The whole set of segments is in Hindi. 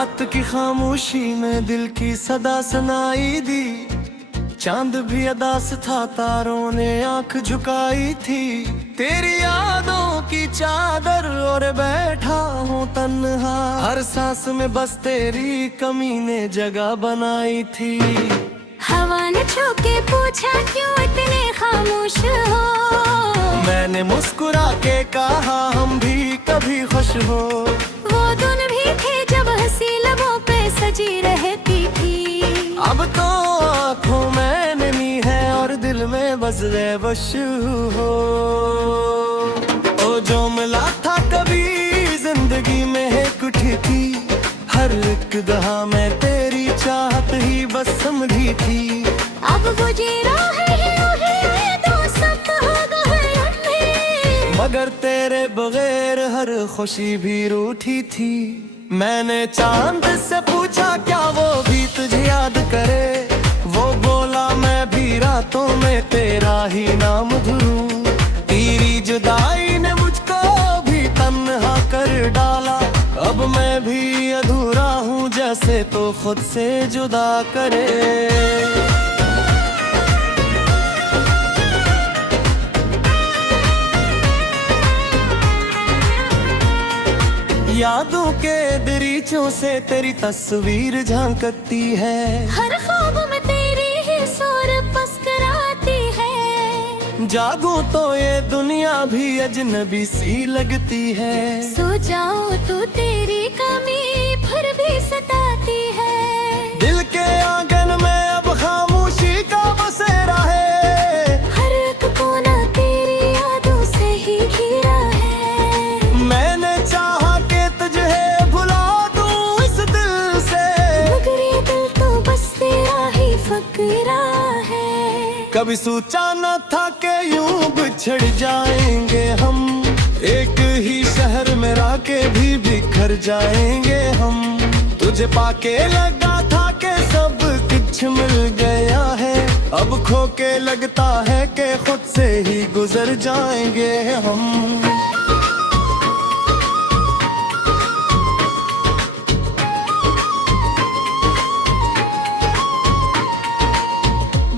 रात की खामोशी में दिल की सदा सुनाई दी, चांद भी अदास था, तारों ने आंख झुकाई थी। तेरी यादों की चादर और बैठा हूँ तन्हा, हर सांस में बस तेरी कमी ने जगह बनाई थी। हवा ने छू के पूछा क्यों इतने खामोश हो, मैंने मुस्कुरा के कहा हम भी कभी खुश हो। वो दिन भी थे जब हंसी लबों पे सजी रहती थी, अब तो आँखों में नमी है और दिल में बस बेबस हो। ओ जो मिला था कभी जिंदगी में है कुछ थी, हर एक दहा में तेरी चाहत ही बस समझी थी। अब वो जी रहा है तो सब हो गए अंधे, मगर तेरे बगैर हर खुशी भी रूठी थी। मैंने चांद से पूछा क्या वो भी तुझे याद करे, वो बोला मैं भी रातों में तेरा ही नाम धरूं। तेरी जुदाई ने मुझको भी तन्हा कर डाला, अब मैं भी अधूरा हूँ जैसे तो खुद से जुदा करे। यादों के दरीचों से तेरी तस्वीर झांकती है, हर ख्वाब में तेरी ही सुर पसकराती है। जागूं तो ये दुनिया भी अजनबी सी लगती है, सो जाओ तो तेरी कमी फिर भी सताती है। दिल के आंगन में अब खामोशी का बसेरा है, हर एक कोना तेरी यादों से ही घिरा है। मैंने चाहा कि तुझे भुला दूं इस दिल से, मगर ये दिल तो बस तेरा ही फकरा है। कभी सोचा न था कि यूं बिछड़ जाएंगे हम, एक ही शहर में रह के भी बिखर जाएंगे हम। तुझे पाके लगा था कि सब कुछ मिल गया है, अब खो के लगता है कि खुद से ही गुजर जाएंगे हम।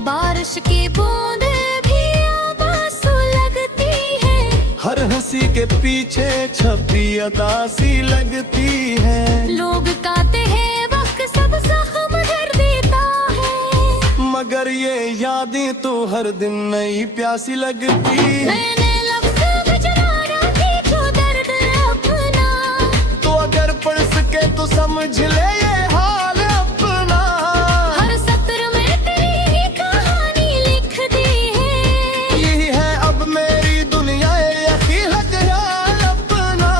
बारिश की बूंदे भी आंसू लगती है, हर हंसी के पीछे छपी अदासी लगती है। लोग कहते हैं वक्त सब जख्म भर देता है, मगर ये यादें तो हर दिन नई प्यासी लगती है। मैंने लफ्ज़ गुजारा भी जो दर्द अपना, तो अगर पढ़ सके तो समझ ले ये हाल अपना। हर सत्र में तेरी ही कहानी लिख दी है, यही है अब मेरी दुनिया यही है ख्याल अपना।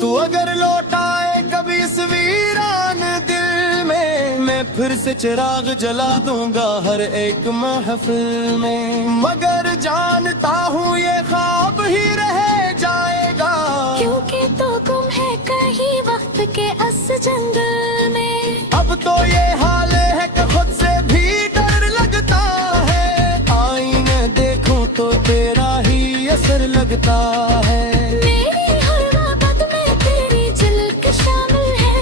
तू अगर लौट आए कभी इस वीरान दिल में, मैं फिर से चिराग जला दूंगा हर एक महफिल में। मगर जानता हूँ ये ख्वाब ही रह जाएगा, क्योंकि तो गुम है कहीं वक्त के अस जंगल में। अब तो ये हाल है कि खुद से भी डर लगता है, आईने देखूं तो तेरा ही असर लगता है। मेरी हर मोहब्बत में तेरी झलक शामिल है,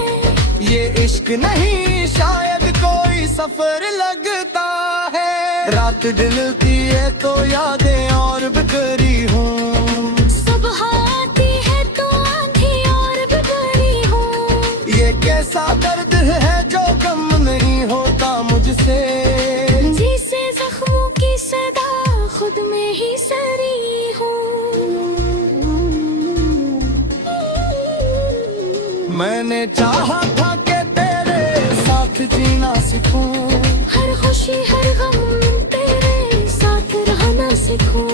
ये इश्क नहीं शायद कोई सफर लगता है। रात ढलती है तो यादें और बिखरी हूँ, सुबह आती है तो आंधी और बिगड़ी हूँ। ये कैसा दर्द है जो कम नहीं होता मुझसे, जिसे जख्मों की सदा खुद में ही सरी हूँ। मैंने चाहा था कि तेरे साथ जीना सीखूं, हर खुशी हर गम तेरे साथ रहना सीखूं।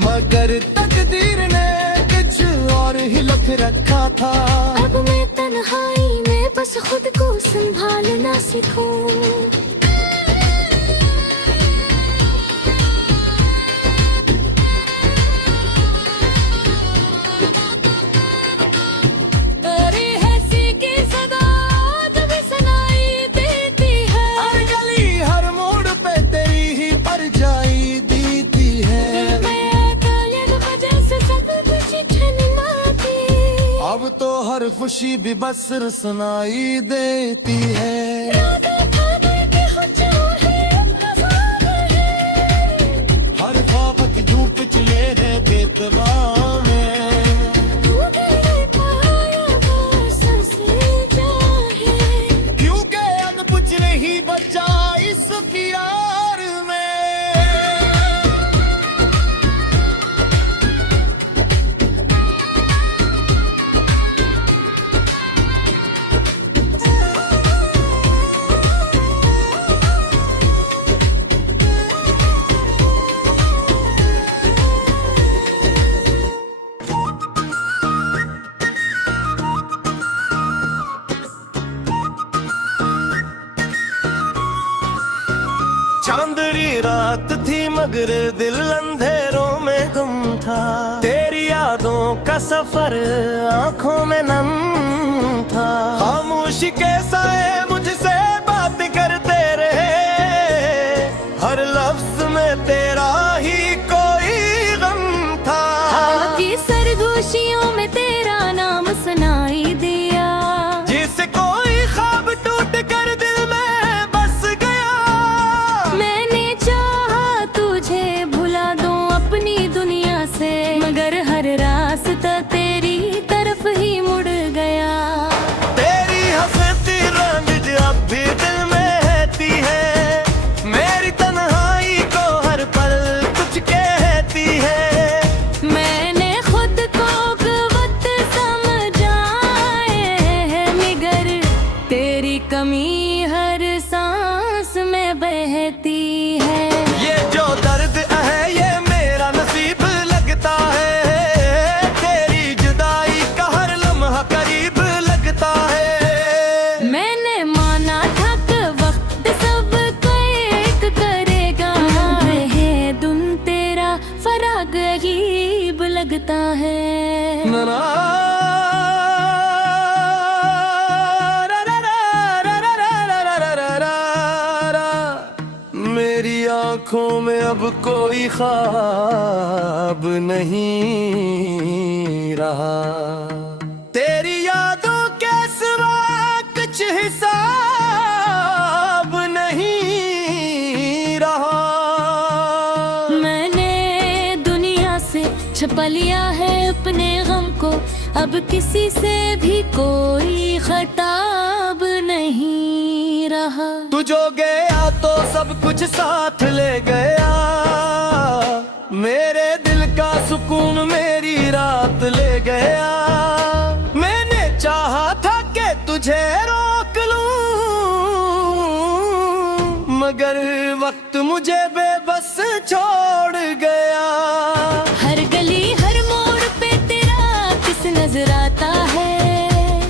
मगर तकदीर ने कुछ और ही लिख रखा था, अब मैं तन्हाई में बस खुद को संभालना सीखूं। तेरी हंसी की सदा जब सुनाई देती है, हर गली हर मोड़ पे तेरी ही परछाई दीती है। मैं तो ये वजह से सब कुछ ठननाती। अब तो हर खुशी भी बस सुनाई देती है। हर ख्वाब की धूप चले है बेतबा में, क्योंकि अब कुछ नहीं बचा इस प्यार में। चांदनी रात थी मगर दिल अंधेरों में गुम था, तेरी यादों का सफर आंखों में नम था। खामोशी के साए मुझसे बात करते रहे, हर लफ्ज में तेरा ही कोई गम था। हवा की सरगोशियों में तेरा नाम सुनाई दिया, जिसे कोई ख्वाब टूट कर दिल में बस गया। मैंने चाहा तुझे भुला दूं अपनी दुनिया से, मगर हर रास्ता तेरी तरफ ही मुड़ गया। तेरी हंसती रंग अब भी दिल में रहती है, मेरी तन्हाई को हर पल कुछ कहती है। मैंने खुद को कुव्वत समझाए है, मगर तेरी कमी हर सांस में बहती है। ये जो दर्द है ये मेरा नसीब लगता है, तेरी जुदाई का हर लम्हा करीब लगता है। मैंने माना था कि वक्त सबको एक करेगा, है दुन तेरा फराग अजीब लगता है। मेरी आंखों में अब कोई ख्वाब नहीं रहा, तेरी यादों के सिवा कुछ हिसाब नहीं रहा। मैंने दुनिया से छुपा लिया है अपने गम को, अब किसी से भी कोई खताब नहीं रहा। तू जो गया तो सब कुछ साथ ले गया, मेरे दिल का सुकून मेरी रात ले गया। मैंने चाहा था कि तुझे रोक लूं, मगर वक्त मुझे बेबस छोड़ गया। हर गली हर मोड़ पे तेरा किस नजर आता है,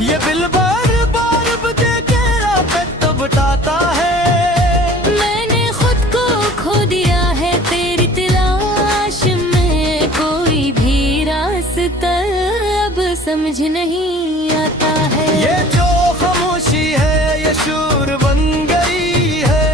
ये बिल बार बार मुझे तेरा पेट बटाता है। मैंने खुद को खो दिया है तेरी तलाश में, कोई भी रास्ता अब समझ नहीं आता है। ये जो खामोशी है ये शूर बन गई है,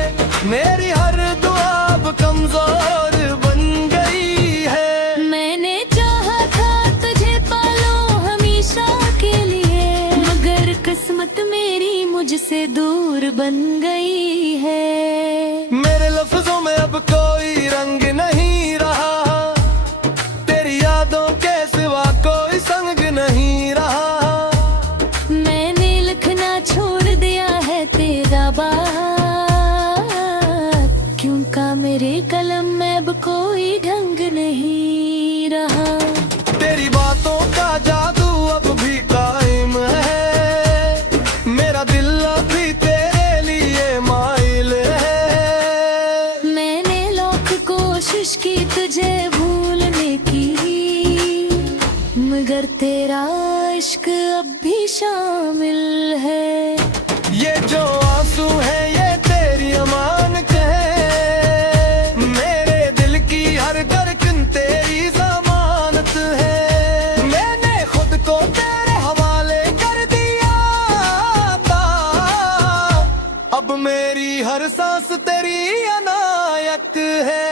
मेरी हर दुआ अब कमजोर बन गई है। मैंने चाहा था तुझे पालो हमेशा के लिए, मगर किस्मत मेरी मुझसे दूर बन गई है। मेरे लफ्जों में अब कोई रंग नहीं रहा, तेरी यादों के सिवा कोई संग नहीं रहा। मैंने लिखना छोड़ दिया है तेरा बात, क्योंकि मेरे कलम में अब कोई ढंग नहीं रहा। तेरी बातों का जादू अब भी कायम है, मेरा दिल अभी तेरे लिए माइल है। मैंने लाख कोशिश की तुझे भूलने की, मगर तेरा इश्क अब भी शामिल है। ये जो आंसू है ये तेरी अमानत है, मेरे दिल की हर धड़कन तेरी जमानत है। मैंने खुद को तेरे हवाले कर दिया था, अब मेरी हर सांस तेरी अनायत है।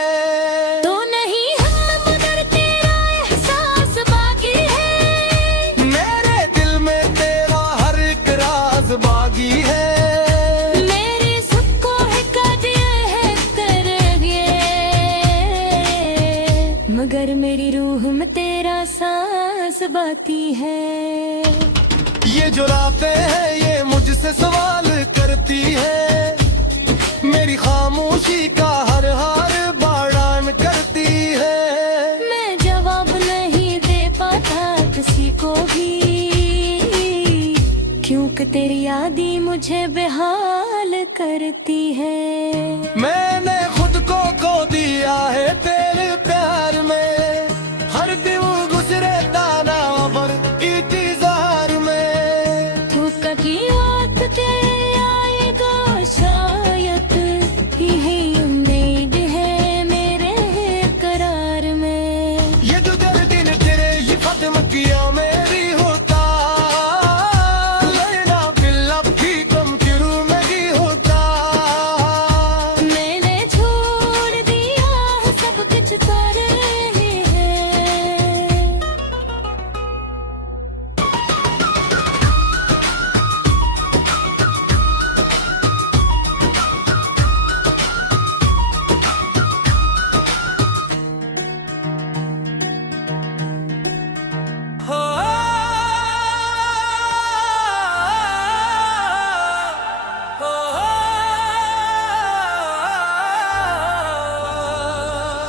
तो नहीं हम मगर तेरा एहसास बाकी है, मेरे दिल में तेरा कर मेरी रूह में तेरा सांस बाती है। ये जो रातें हैं ये मुझसे सवाल करती है, मेरी खामोशी का हर हार बाड़ान करती है। मैं जवाब नहीं दे पाता किसी को भी, क्योंकि तेरी याद ही मुझे बेहाल करती है। मैंने खुद को खो दिया है तेरे प्यार में, हर दिन गुजरे दाना पर इंतजार में। तू कभी वक्त के आएगा शायद, यही उम्मीद है मेरे करार में। ये जो दिन तेरे ये खत्म किया मेरी होता, लेना दिल अब भी कम क्यों नहीं होता। मैंने छोड़ दिया सब कुछ कर रहे हैं।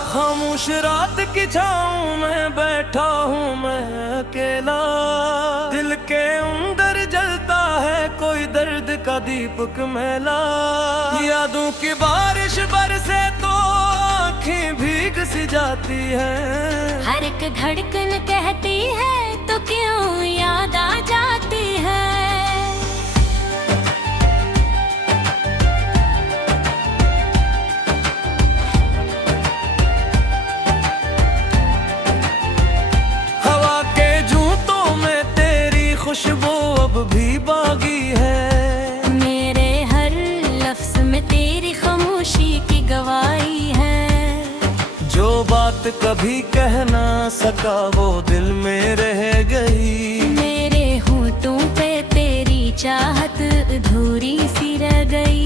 खामोश रात की छाँव में बैठा हूँ मैं अकेला, दिल के अंदर जलता है कोई दर्द का दीपक मैला। यादों की बारिश बरसे तो आँखें भीग सी जाती है। हर एक धड़कन कहती है तो क्यों याद आ जाती है। हवा के जूतों में तेरी खुशबू अब भी बागी है, मेरे हर लफ्ज में तेरी खामोशी की गवाही है। जो बात कभी कह ना सका वो दिल में रह गई। मेरे होठों पे तेरी चाहत अधूरी सी रह गई।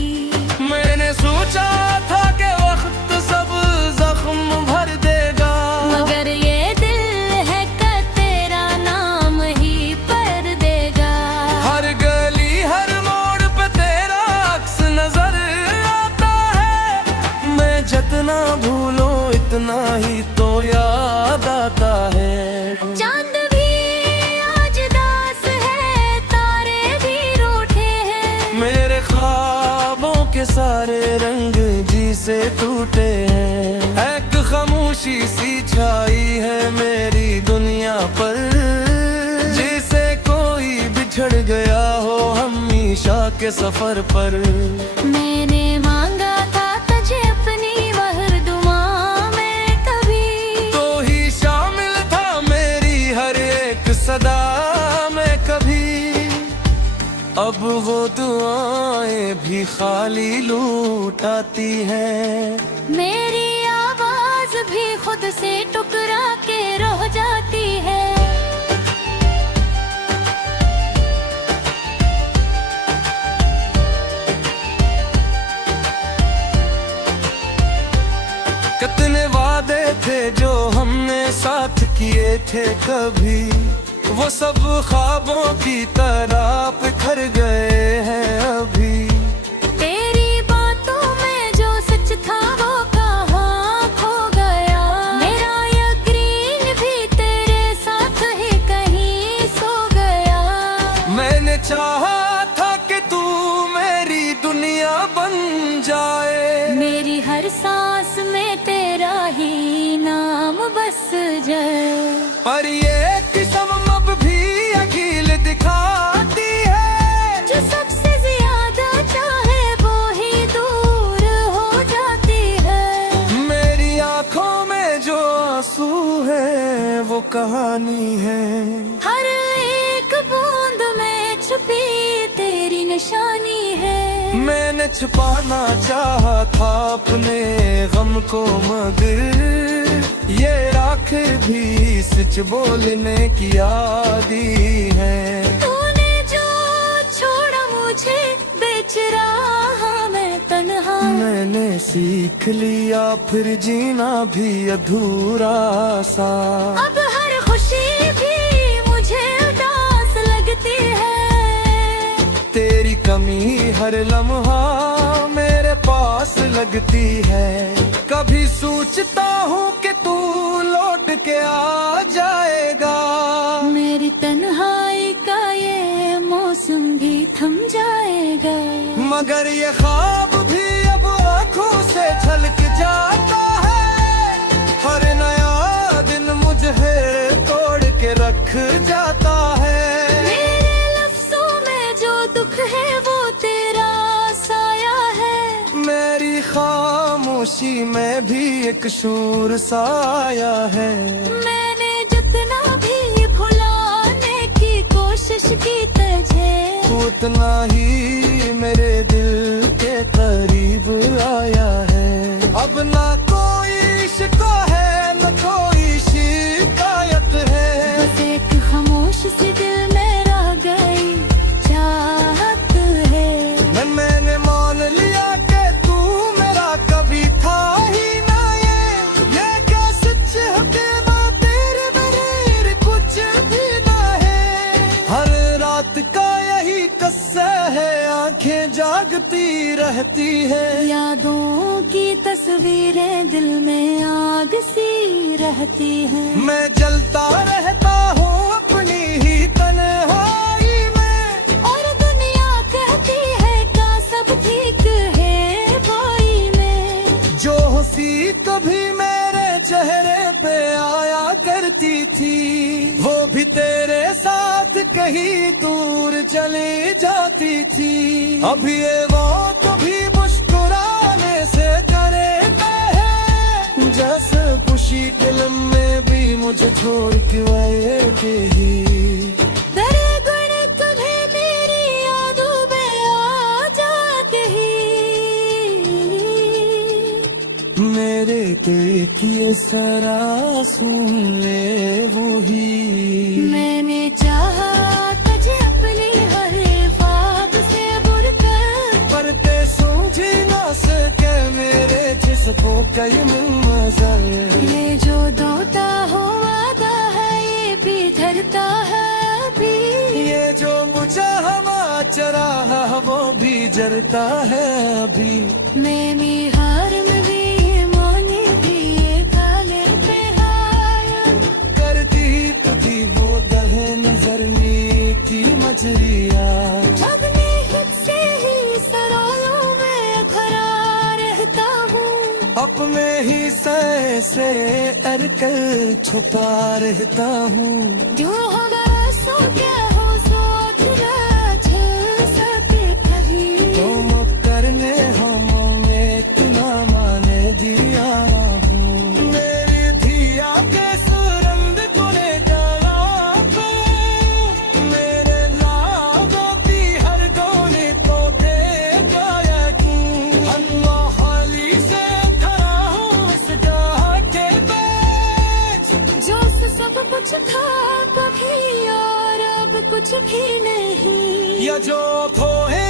मैंने सोचा था कि वक्त सब जख्म भर देगा, मगर ये दिल है कि तेरा नाम ही पर देगा। हर गली हर मोड़ पे तेरा अक्स नजर आता है। मैं जितना भूलूं इतना ही तो याद आता है। चांद भी आज दास है, तारे भी रूठे हैं। मेरे ख्वाबों के सारे रंग जी से टूटे हैं। एक खामोशी सी छाई है मेरी दुनिया पर, जिसे कोई बिछड़ गया हो हमेशा के सफर पर। मैंने मांगा था तुझे अपनी महरदुमा में, कभी तो ही शामिल था मेरी हर एक सदा में कभी। अब वो दुआएं भी खाली लूट आती हैं। मेरी आवाज भी खुद से टुकरा के रह जाती है। कितने वादे थे जो हमने साथ किए थे कभी, वो सब ख्वाबों की तरह बिखर गए हैं अभी। तेरी बातों में जो सच था वो कहाँ खो गया। मेरा यकीन भी तेरे साथ ही कहीं सो गया। मैंने चाहा था कि तू मेरी दुनिया बन जाए, मेरी हर सांस में तेरा ही नाम बस जाए। पर ये किस्म अब भी अकील दिखाती है। जो सबसे ज्यादा चाहे वो ही दूर हो जाती है। मेरी आंखों में जो आंसू है वो कहानी है। हर एक बूंद में छुपी तेरी निशानी है। मैंने छुपाना चाहा था अपने गम को, मगर ये राख भी सच बोलने की आदी है। तूने जो छोड़ा मुझे बेच रहा मैं तन्हा। मैंने सीख लिया फिर जीना भी अधूरा सा। अब हर खुशी भी मुझे उदास लगती है, तेरी कमी हर लम्हा मेरे पास लगती है। कभी सोचता हूँ कि तू लौट के आ जाएगा, मेरी तन्हाई का ये मौसम भी थम जाएगा। मगर ये ख्वाब भी अब आँखों से झलक जाता है। हर नया दिन मुझे तोड़ के रख जाता है। मेरे लफ्जों में जो दुख है वो तेरा साया है, मेरी खामोशी में भी एक शूर साया है। मैंने जितना भी भुलाने की कोशिश की तुझे, उतना ही मेरे दिल के करीब आया है। अब ना कोई शिकवा है न कोई शिकायत है, बस एक खामोश सी दिल में रह गई चाहत है। मैंने मान लिया कि तू मेरा कभी था ही ना। ये क्या सच है कि मैं तेरे बगैर कुछ भी ना है। हर रात का यही किस्सा है, आंखें जागती रहती है। यादों की तस्वीरें दिल में आग सी रहती हैं। मैं जलता रहता हूँ अपनी ही तन्हाई में, और दुनिया कहती है का सब ठीक है भाई में। जो हंसी कभी मेरे चेहरे पे आया करती थी, वो भी तेरे साथ कहीं दूर चली जाती थी। अभी ये वो कभी मुस्कुराने से करता है, जैसे खुशी दिल में भी मुझे छोड़ के आए ही। तेरे गुण तुम्हें मेरी यादों में आ जाते ही, मेरे दिल की ये सरा सुन ले वो ही। मैंने चाहा तुझे अपनी हर ख्वाब से बुरकर, पर ते समझी ना सके मेरे जिसको कई मज़ा। ये जो दोता हो वादा है ये भी धरता है अभी। ये जो मुझे हमा चरा वो भी जरता है अभी। मैंने हार में भी ये मौनी भी ये काले पे हाया, करती थी वो दहे नजर मीठी मछलिया। अपने हित से ही सरोलों में खड़ा रहता हूँ, अपने ही से अरकर छुपा रहता हूँ। जो होगा सो क्या हो सोच झल सके कभी। तुम करने हमें इतना माने दिया हूँ। मेरी धिया के सुरंग तूने जला पे, मेरे लाडों की हर कोने को दे पाया तू। अल्लाह हाली से खड़ा हूँ इस जाके पे, जो सब कुछ था कभी और अब कुछ भी नहीं। या जो खोए